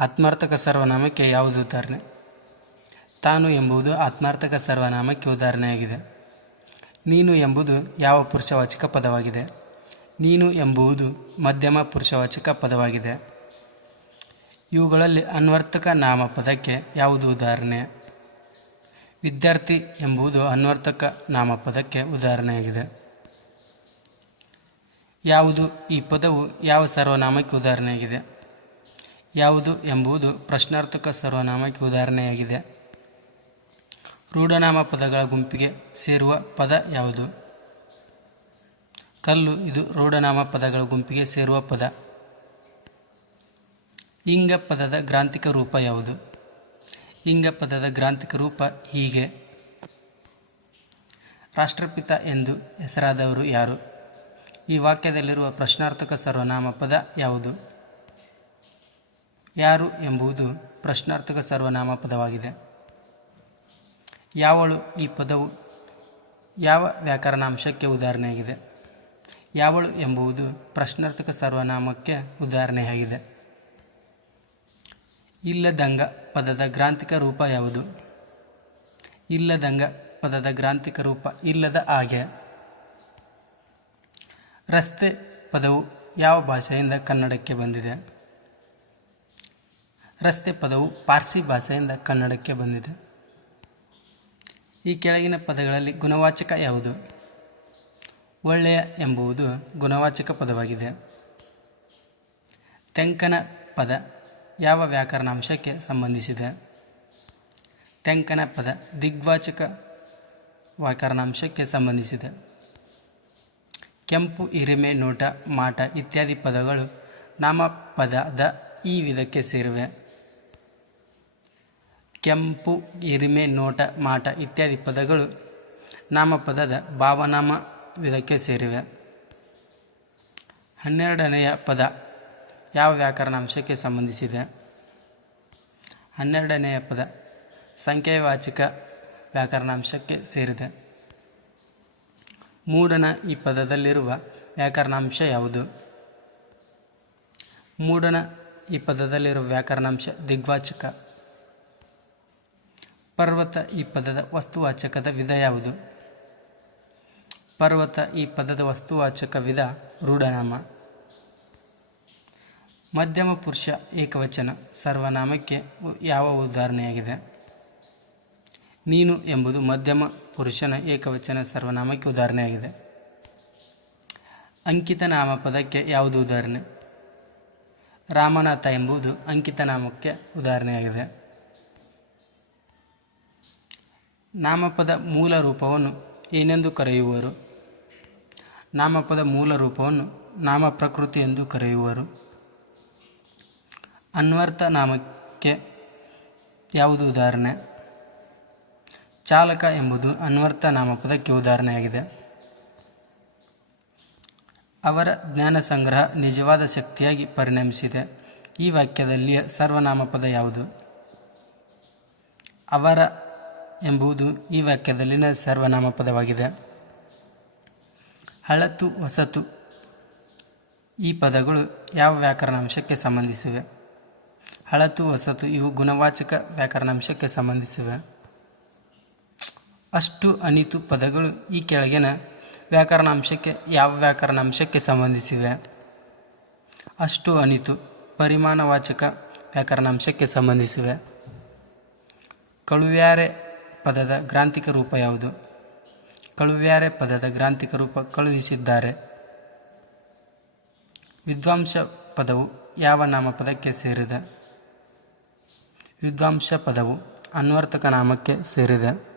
ಆತ್ಮಾರ್ಥಕ ಸರ್ವನಾಮಕ್ಕೆ ಯಾವುದು ಉದಾಹರಣೆ? ತಾನು ಎಂಬುದು ಆತ್ಮಾರ್ಥಕ ಸರ್ವನಾಮಕ್ಕೆ ಉದಾಹರಣೆಯಾಗಿದೆ. ನೀನು ಎಂಬುದು ಯಾವ ಪುರುಷವಾಚಕ ಪದವಾಗಿದೆ? ನೀನು ಎಂಬುದು ಮಧ್ಯಮ ಪುರುಷವಾಚಕ ಪದವಾಗಿದೆ. ಇವುಗಳಲ್ಲಿ ಅನ್ವರ್ಥಕ ನಾಮಪದಕ್ಕೆ ಯಾವುದು ಉದಾಹರಣೆ? ವಿದ್ಯಾರ್ಥಿ ಎಂಬುದು ಅನ್ವರ್ಥಕ ನಾಮಪದಕ್ಕೆ ಉದಾಹರಣೆಯಾಗಿದೆ. ಯಾವುದು ಈ ಪದವು ಯಾವ ಸರ್ವನಾಮಕ್ಕೆ ಉದಾಹರಣೆಯಾಗಿದೆ? ಯಾವುದು ಎಂಬುದು ಪ್ರಶ್ನಾರ್ಥಕ ಸರ್ವನಾಮಕ್ಕೆ ಉದಾಹರಣೆಯಾಗಿದೆ. ರೂಢನಾಮ ಪದಗಳ ಗುಂಪಿಗೆ ಸೇರುವ ಪದ ಯಾವುದು? ಕಲ್ಲು ಇದು ರೂಢನಾಮ ಪದಗಳ ಗುಂಪಿಗೆ ಸೇರುವ ಪದ. ಇಂಗ ಪದದ ಗ್ರಾಂಥಿಕ ರೂಪ ಯಾವುದು? ಇಂಗ ಪದದ ಗ್ರಾಂಥಿಕ ರೂಪ ಹೀಗೆ. ರಾಷ್ಟ್ರಪಿತ ಎಂದು ಹೆಸರಾದವರು ಯಾರು? ಈ ವಾಕ್ಯದಲ್ಲಿರುವ ಪ್ರಶ್ನಾರ್ಥಕ ಸರ್ವನಾಮ ಪದ ಯಾವುದು? ಯಾರು ಎಂಬುದು ಪ್ರಶ್ನಾರ್ಥಕ ಸರ್ವನಾಮ ಪದವಾಗಿದೆ. ಯಾವಳು ಈ ಪದವು ಯಾವ ವ್ಯಾಕರಣಾಂಶಕ್ಕೆ ಉದಾಹರಣೆಯಾಗಿದೆ? ಯಾವಳು ಎಂಬುದು ಪ್ರಶ್ನಾರ್ಥಕ ಸರ್ವನಾಮಕ್ಕೆ ಉದಾಹರಣೆಯಾಗಿದೆ. ಇಲ್ಲದಂಗ ಪದದ ಗ್ರಾಂಥಿಕ ರೂಪ ಯಾವುದು? ಇಲ್ಲದಂಗ ಪದದ ಗ್ರಾಂಥಿಕ ರೂಪ ಇಲ್ಲದ ಹಾಗೆ. ರಸ್ತೆ ಪದವು ಯಾವ ಭಾಷೆಯಿಂದ ಕನ್ನಡಕ್ಕೆ ಬಂದಿದೆ? ರಸ್ತೆ ಪದವು ಪಾರ್ಸಿ ಭಾಷೆಯಿಂದ ಕನ್ನಡಕ್ಕೆ ಬಂದಿದೆ. ಈ ಕೆಳಗಿನ ಪದಗಳಲ್ಲಿ ಗುಣವಾಚಕ ಯಾವುದು? ಒಳ್ಳೆಯ ಎಂಬುದು ಗುಣವಾಚಕ ಪದವಾಗಿದೆ. ತೆಂಕನ ಪದ ಯಾವ ವ್ಯಾಕರಣಾಂಶಕ್ಕೆ ಸಂಬಂಧಿಸಿದೆ? ತೆಂಕನ ಪದ ದಿಗ್ವಾಚಕ ವ್ಯಾಕರಣಾಂಶಕ್ಕೆ ಸಂಬಂಧಿಸಿದೆ. ಕೆಂಪು, ಹಿರಿಮೆ, ನೋಟ, ಮಾಟ ಇತ್ಯಾದಿ ಪದಗಳು ನಾಮಪದದ ಈ ವಿಧಕ್ಕೆ ಸೇರಿವೆ. ಕೆಂಪು, ಹಿರಿಮೆ, ನೋಟ, ಮಾಟ ಇತ್ಯಾದಿ ಪದಗಳು ನಾಮಪದದ ಭಾವನಾಮ ವಿಧಕ್ಕೆ ಸೇರಿವೆ. 12ನೆಯ ಪದ ಯಾವ ವ್ಯಾಕರಣಾಂಶಕ್ಕೆ ಸಂಬಂಧಿಸಿದೆ? 12ನೆಯ ಪದ ಸಂಖ್ಯಾವಾಚಕ ವ್ಯಾಕರಣಾಂಶಕ್ಕೆ ಸೇರಿದೆ. ಮೂಡನ ಈ ಪದದಲ್ಲಿರುವ ವ್ಯಾಕರಣಾಂಶ ಯಾವುದು? ಮೂಡನ ಈ ಪದದಲ್ಲಿರುವ ವ್ಯಾಕರಣಾಂಶ ದಿಗ್ವಾಚಕ. ಪರ್ವತ ಈ ಪದದ ವಸ್ತುವಾಚಕದ ವಿಧ ಯಾವುದು? ಪರ್ವತ ಈ ಪದದ ವಸ್ತುವಾಚಕ ವಿಧ ರೂಢನಾಮ. ಮಧ್ಯಮ ಪುರುಷ ಏಕವಚನ ಸರ್ವನಾಮಕ್ಕೆ ಯಾವ ಉದಾಹರಣೆಯಾಗಿದೆ? ನೀನು ಎಂಬುದು ಮಧ್ಯಮ ಪುರುಷನ ಏಕವಚನ ಸರ್ವನಾಮಕ್ಕೆ ಉದಾಹರಣೆಯಾಗಿದೆ. ಅಂಕಿತ ನಾಮಪದಕ್ಕೆ ಯಾವುದು ಉದಾಹರಣೆ? ರಾಮನಾಥ ಎಂಬುದು ಅಂಕಿತ ನಾಮಕ್ಕೆ ಉದಾಹರಣೆಯಾಗಿದೆ. ನಾಮಪದ ಮೂಲ ರೂಪವನ್ನು ಏನೆಂದು ಕರೆಯುವರು? ನಾಮಪದ ಮೂಲ ರೂಪವನ್ನು ನಾಮ ಪ್ರಕೃತಿ ಎಂದು ಕರೆಯುವರು. ಅನ್ವರ್ಥ ನಾಮಕ್ಕೆ ಯಾವುದು ಉದಾಹರಣೆ? ಚಾಲಕ ಎಂಬುದು ಅನ್ವರ್ಥ ನಾಮಪದಕ್ಕೆ ಉದಾಹರಣೆಯಾಗಿದೆ. ಅವರ ಜ್ಞಾನ ಸಂಗ್ರಹ ನಿಜವಾದ ಶಕ್ತಿಯಾಗಿ ಪರಿಣಮಿಸಿದೆ. ಈ ವಾಕ್ಯದಲ್ಲಿಯ ಸರ್ವನಾಮಪದ ಯಾವುದು? ಅವರ ಎಂಬುದು ಈ ವಾಕ್ಯದಲ್ಲಿನ ಸರ್ವನಾಮಪದವಾಗಿದೆ. ಹಳತು, ಹೊಸತು ಈ ಪದಗಳು ಯಾವ ವ್ಯಾಕರಣಾಂಶಕ್ಕೆ ಸಂಬಂಧಿಸಿವೆ? ಹಳತು, ಹೊಸತು ಇವು ಗುಣವಾಚಕ ವ್ಯಾಕರಣಾಂಶಕ್ಕೆ ಸಂಬಂಧಿಸಿವೆ. ಅಷ್ಟು, ಅನಿತು ಪದಗಳು ಈ ಕೆಳಗಿನ ವ್ಯಾಕರಣಾಂಶಕ್ಕೆ ಯಾವ ವ್ಯಾಕರಣಾಂಶಕ್ಕೆ ಸಂಬಂಧಿಸಿವೆ? ಅಷ್ಟು, ಅನಿತು ಪರಿಮಾಣವಾಚಕ ವ್ಯಾಕರಣಾಂಶಕ್ಕೆ ಸಂಬಂಧಿಸಿವೆ. ಕಳುವ್ಯಾರೆ ಪದದ ಗ್ರಾಂಥಿಕ ರೂಪ ಯಾವುದು? ಕಳುವ್ಯಾರೆ ಪದದ ಗ್ರಾಂಥಿಕ ರೂಪ ಕಳುಹಿಸಿದ್ದಾರೆ. ವಿದ್ವಾಂಸ ಪದವು ಯಾವ ನಾಮಪದಕ್ಕೆ ಸೇರಿದೆ? ವಿದ್ವಾಂಸ ಪದವು ಅನ್ವರ್ಥಕ ನಾಮಕ್ಕೆ ಸೇರಿದೆ.